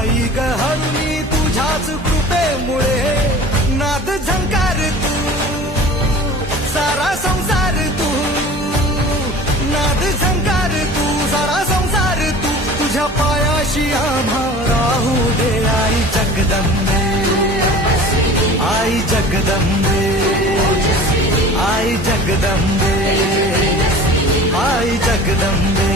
आई ग हरुणी तुझ्याच कृपेमुळे नाद झंकार तू सारा संसार तू नाद झंकार तू सारा संसार तू तुझ्या पायाशी आम्हा राहू दे आई जगदंबे आई जगदंबे आई जगदंबे आई जगदंबे